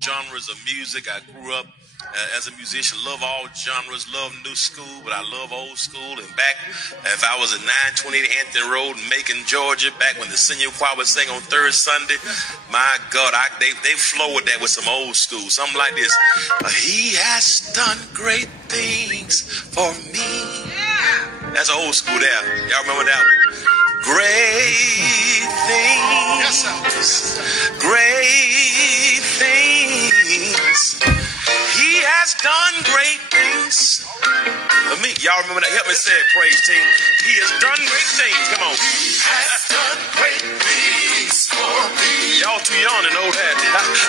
Genres of music. I grew up as a musician, love all genres, love new school, but I love old school. And back, if I was at 928 Hampton Road in Macon, Georgia, back when the senior choir would sing on third Sunday, my God, they flow with that with some old school, something like this. He has done great things for me. That's old school there. Y'all remember that one? Great things. Yes, sir. Great things. He has done great things for me. Y'all remember that? Help me say it, praise team. He has done great things. Come on. He has done great things for me. Y'all too young to know that.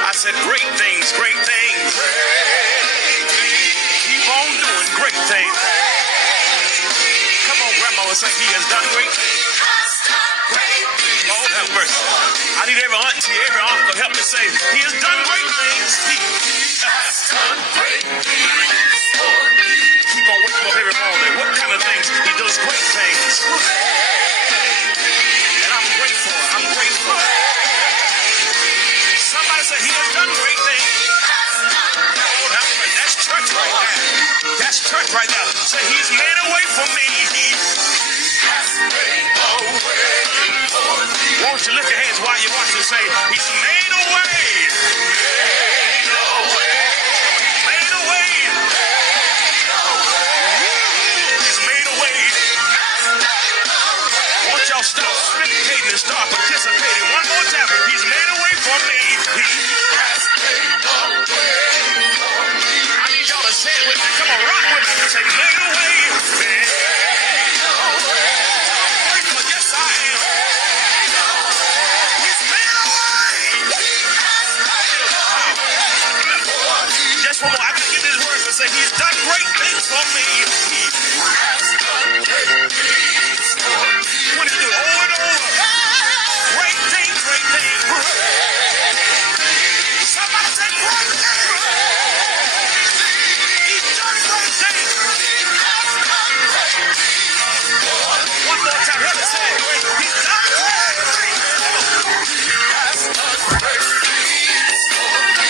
I said great things, great things. Great things. Keep on doing great things. Come on, grandma, and say he has done great things. Lord have mercy. I need every auntie, every uncle help me say, he has done great things. He has done great things for me. Keep on waking up every morning. What kind of things? He does great things. And I'm grateful. I'm grateful. Somebody say, he has done great things. Lord have mercy. That's church right there. That's church right now. Say, he's made a way for me. He has made a way. Won't you lift your hands while you watch and say, he's made a way. Made a way. Made a way. He's made a way. Won't y'all stop spectating and start participating one more time. He's made a way for me. He has made a way. I need y'all to say it with me. Come on, rock with me. Say, made a way. Made a way. Yes, I am. Just one more. I can give this word to say he's done great things for me. He has done great things for me. What did he do? Over and over. Great things, great things. Somebody say great things. He's done great things. One more time. Let me say it. He's done great things. He has done great things for me.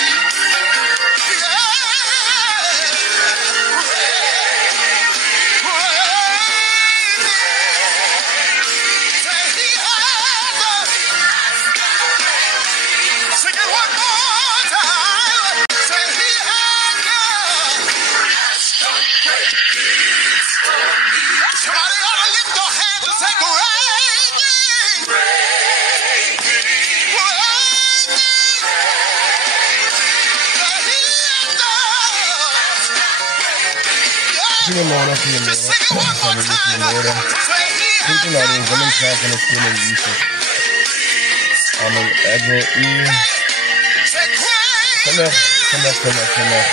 Goedemorgen, goedemorgen. Goed naar de Willenswijk van het Kunnen Jesus. Amen. Ik wil u vandaag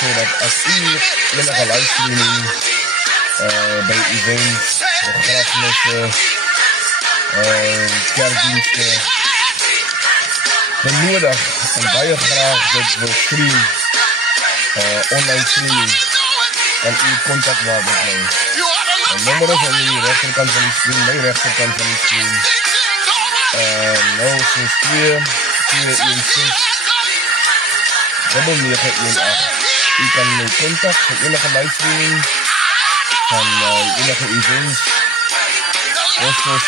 zodat als u enige livestreaming bij events, begrafenissen, kerkdiensten benodig en baie graag dit wil stream, online streaming, kan u contact maken met mij. Mijn nummer is aan die rechterkant van die screen, mijn rechterkant van die screen. 062 416 9918. U kan mij contact voor enige livestreaming van enige events, gospel,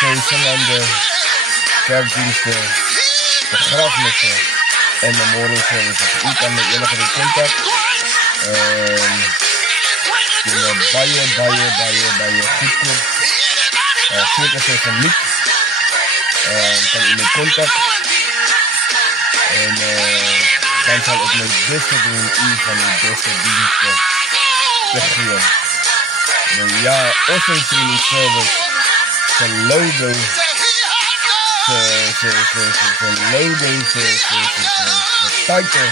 kerkdiensten, begrafenissen en memorial services. U kan met enige contact. Baie goedkoop. Zeker van Nick. Kan u met contact. En dan zal ik mijn beste doen u van de beste diensten te geven. Maar ja, onze streaming service, zijn logo, zijn title,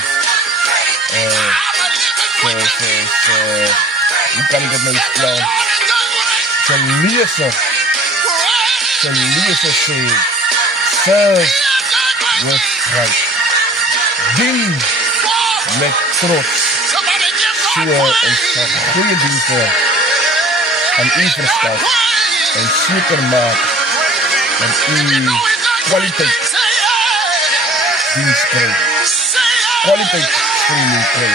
hoe kan ik het nou spellen? Zijn lezer sê, serve with pride, dien met trots, so ons goeie dienste aan u verskaf en seker maak dat u kwaliteit diens kry. Kwaliteit streaming kry.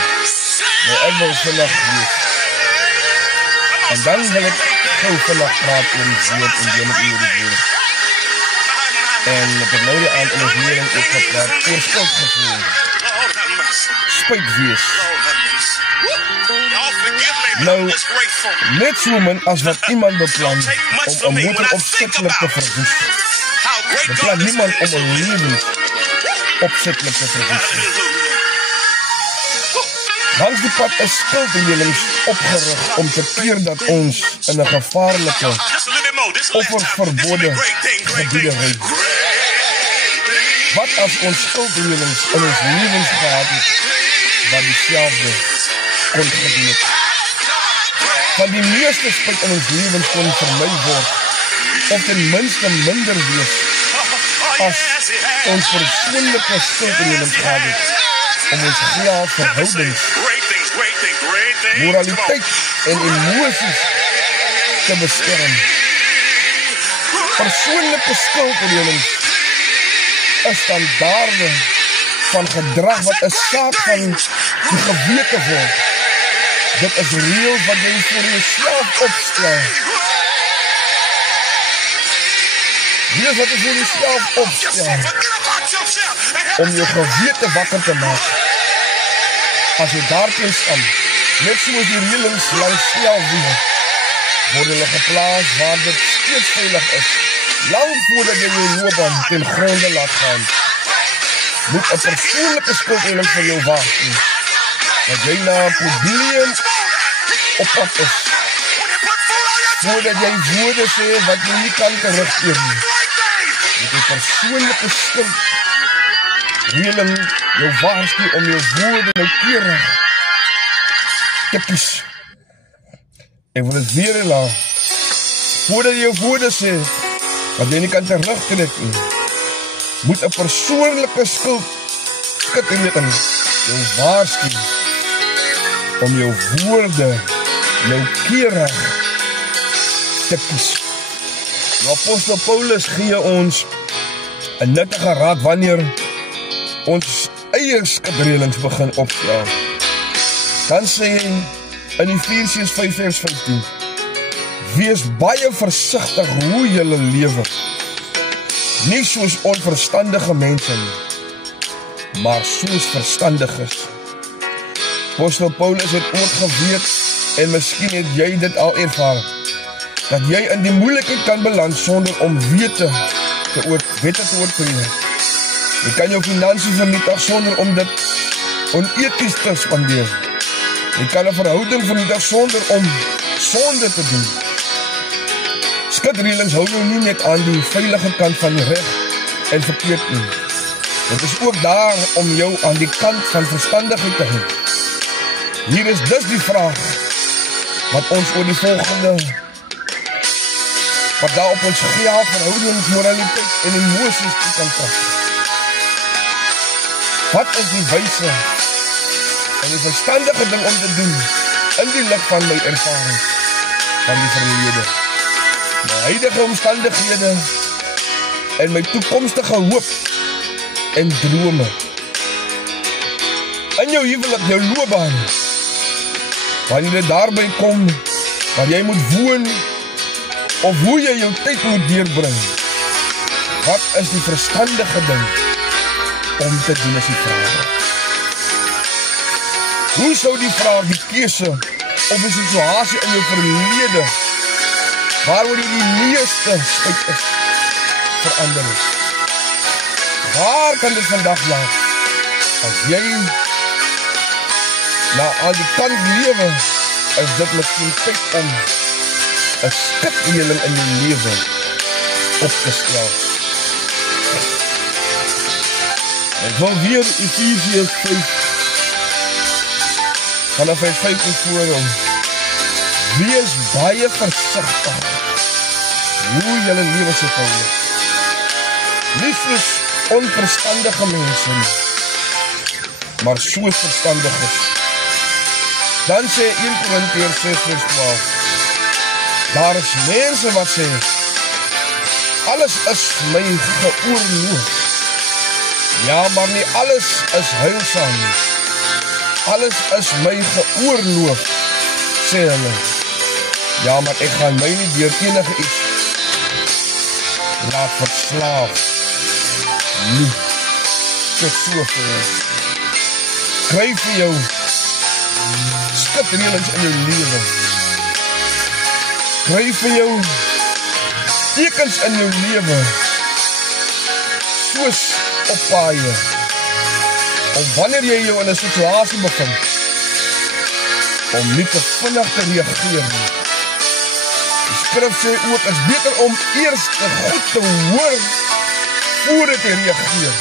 Nou ek wil vinnig wees. En dan wil ek gou vinnig praat oor die woord en deel met u oor die woord. En ek het nou die aand in ons lering ook gepraat oor skuldgevoel. Spyt wees. Nou, net so min as wat iemand beplan om 'n motor opsetlik te verwoes. Beplan niemand om 'n lewe opsetlik te verwoes. Langs die pad is skuldbeheerings opgerig om te keer dat ons in 'n gevaarlike of verbode gebiede ry. Wat as ons skuldbeheerings in ons lewens gehad het wat dieselfde kon gedoen het? Van die meeste spyt in ons lewens kon vermy word of ten minste minder wees as ons persoonlike skuldbeheerings gehad het om ons verhoudings, moraliteit en emosies te beskerm. Persoonlike skuldbeheerings is standaarde van gedrag wat 'n saak van die gewete word. Dit is reëls wat jy vir jouself opstel. Reëls wat jy vir jouself opstel om jou gewete wakker te maak. As jy daarteen staan, net soos die reëlings langs snelwege, word hulle geplaas waar dit steeds veilig is, lang voordat jy jou loopbaan ten gronde laat gaan. Moet 'n persoonlike skuldbeheerings vir jou waarsku, dat jy na 'n probleem op pad is, voordat jy woorde sê wat jy nie kan terugkeer nie. Met 'n persoonlike skuldbeheerings jou waarsku om jou woorde noukeurig te kies. Ek wil het weer laat, voordat jy jou woorde sê wat jy nie kan terugtrek nie, moet 'n persoonlike skuldbeheerings jou waarsku om jou woorde noukeurig te kies. Die apostel Paulus gee ons 'n nuttige raad wanneer ons eie skuldbeheerings begin opstel. Dan sê hy in Efesiërs 5:15, wees baie versigtig hoe julle lewe, nie soos onverstandige mense nie, maar soos verstandiges. Apostel Paulus het ook geweet, en miskien het jy dit al ervaar, dat jy in die moeilikheid kan beland sonder om wette te oortree. Jy kan jou finansies vernietig sonder om dit oneties te spandeer. Jy kan 'n verhouding vernietig sonder om sonde te doen. Skuldbeheerings hou jou nie net aan die veilige kant van die reg en verkeerd nie. Dit is ook daar om jou aan die kant van verstandigheid te hou. Hier is dus die vraag wat ons oor die volgende, wat daar op ons geheel verhoudings, moraliteit en emosies te kan pas. Wat is die wyse en die verstandige ding om te doen in die lig van my ervaring van die verlede, my huidige omstandighede en my toekomstige hoop en drome. In jou huwelik, jou loopbaan, wanneer dit daarby kom, waar jy moet woon, of hoe jy jou tyd moet deurbring, wat is die verstandige ding om te doen as die vraag? Hoe sou die vraag, die keuse, of die situasie in jou verlede, waaroor jy die meeste spyt is, verander is? Waar kan dit vandag laat, as jy na aan die kant lewe, is dit miskien tyd om 'n skuldbeheerings in jou lewe op te stel. Ek wil weer Efesiërs 5 vanaf vers 15 voorom. Wees baie versigtig hoe julle lewe se hou. Nie soos onverstandige mense nie, maar soos verstandiges. Dan sê 1 Korintiërs 6:12, daar is mense wat sê, alles is my geoorloof. Ja, maar nie alles is heilsaam nie. Alles is my geoorloof, sê hulle. Ja, maar ek gaan my nie deur enige iets laat verslaaf nie. Tot soveel. Kry vir jou skitreëlings in jou lewe. Kry vir jou tekens in jou lewe, soos op paaie, om wanneer jy jou in 'n situasie bevind, om nie te vinnig te reageer nie. Die skrif sê ook, is beter om eers te goed te hoor, voordat jy reageer.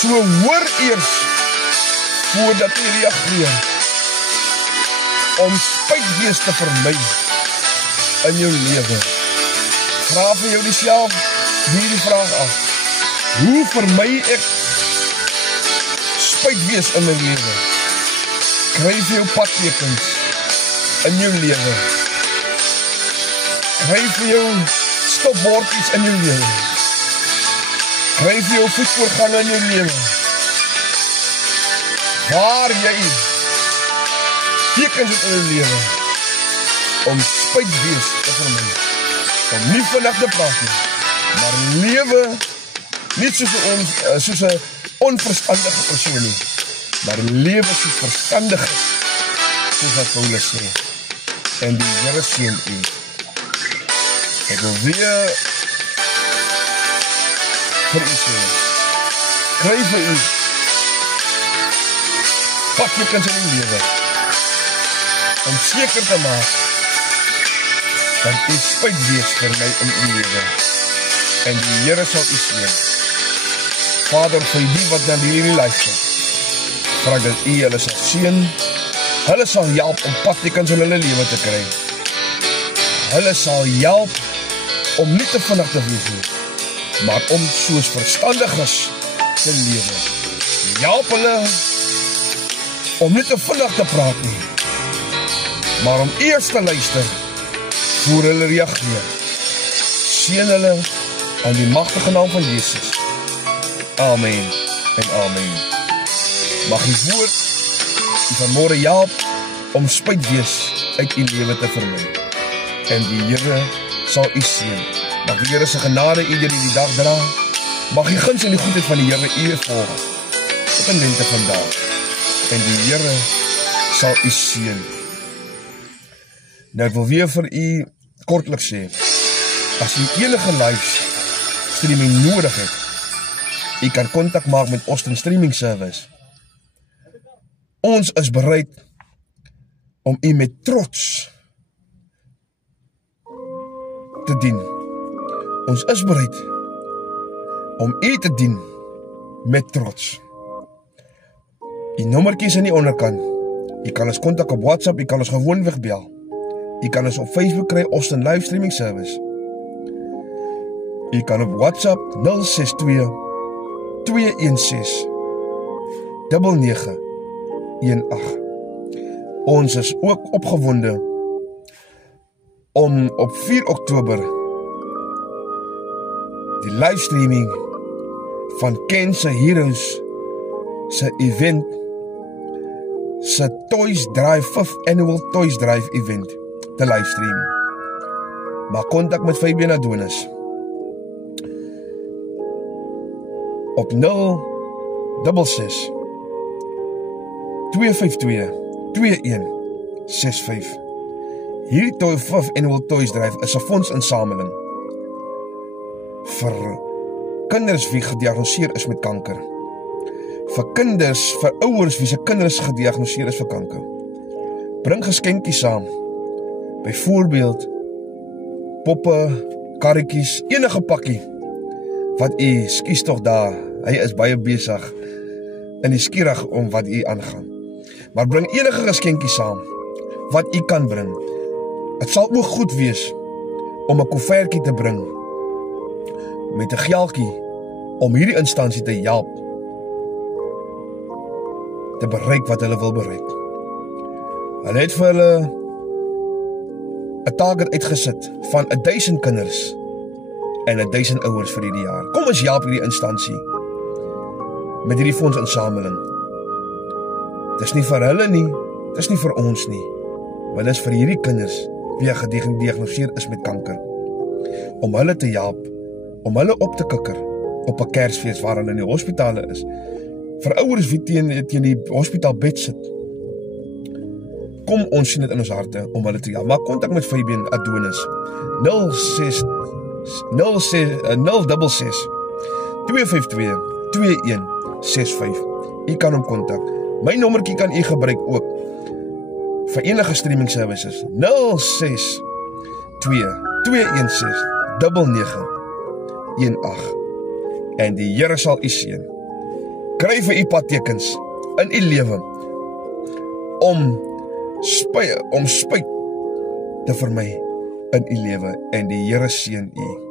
So hoor eers, voordat jy reageer, om spytwees te vermy in jou lewe. Vra vir jou dieself hierdie vraag af. Hoe vermy ek spytwees in my lewe? Kry vir jou padtekens in jou lewe. Kry vir jou stopbordjies in jou lewe. Kry vir jou voetvoorgang in jou lewe. Waar jy tekens het in jou lewe, om spytwees te vermy, om nie vinnig te praat nie, maar lewe nie soos 'n onverstandige persoon nie, maar lewe soos verstandig is, soos wat Paulus sê. En die Here seën u. Ek wil weer vir u sê, kry vir u padtekens in die lewe, om seker te maak dat u spytwees vir my in u lewe. En die Here sal u seën. Vader, vir die wat na hierdie luister, vra dat u hulle sal seën. Hulle sal help om padtekens in hulle lewe te kry. Hulle sal help om nie te vinnig te wees nie, maar om soos verstandiges te lewe. Help hulle om nie te vinnig te praat nie, maar om eers te luister voor hulle reageer. Seën hulle in die magtige naam van Jesus. Amen en amen. Mag die woord u vanmôre help om spytwees uit u lewe te vermy. En die Here sal u seën. Mag die Here se genade u deur die dag dra. Mag die guns en die goedheid van die Here u volg tot en lente vandag. En die Here sal u seën. Nou ek wil weer vir u kortlik sê, as u enige live streaming nodig het, u kan kontak maak met Austin Streaming Service. Ons is bereid om u met trots te dien. Ons is bereid om u te dien met trots. Die nommertjie is in die onderkant. U kan ons kontak op WhatsApp, u kan ons gewoonweg bel. U kan ons op Facebook kry, Austin Live Streaming Service. U kan op WhatsApp 062 216 9918. Ons is ook opgewonde om op 4 Oktober die livestreaming van Cancer Heroes se event, se Toys Drive, 5th Annual Toys Drive event te livestream. Maak kontak met Fabian Adonis op 066 252 2165. Hierdie 5th Annual Toys Drive is 'n fondsinsameling vir kinders wie gediagnoseer is met kanker. Vir ouers wie se kinders gediagnoseer is vir kanker. Bring geskenkies saam. Byvoorbeeld poppe, karretjies, enige pakkie wat u skies tog daar. Hy is baie besig in die skierig om wat u aangaan. Maar bring enige geskenkies saam wat u kan bring. Het sal ook goed wees om 'n koevertjie te bring met 'n geldjie om hierdie instansie te help te bereik wat hulle wil bereik. Hulle het vir hulle 'n target uitgesit van 1000 kinders en 1000 ouers vir hierdie jaar. Kom ons help hierdie instansie met hierdie fondsinsameling. Dis nie vir hulle nie, dis nie vir ons nie, maar dis vir hierdie kinders wie gediagnoseer is met kanker. Om hulle te help, om hulle op te kikker op 'n Kersfees waar hulle in die hospitale is. Vir ouers wie teen die hospitaalbed sit. Kom ons sien dit in ons harte om hulle te help. Maak kontak met Fabian Adonis 066 252 2165. U kan hom kontak. My nommertjie kan u gebruik ook vir enige streaming services. 062 216 9918. En die Here sal u seën. Kry vir u padtekens in u lewe om spyt te vermy in u lewe en die Here seën u.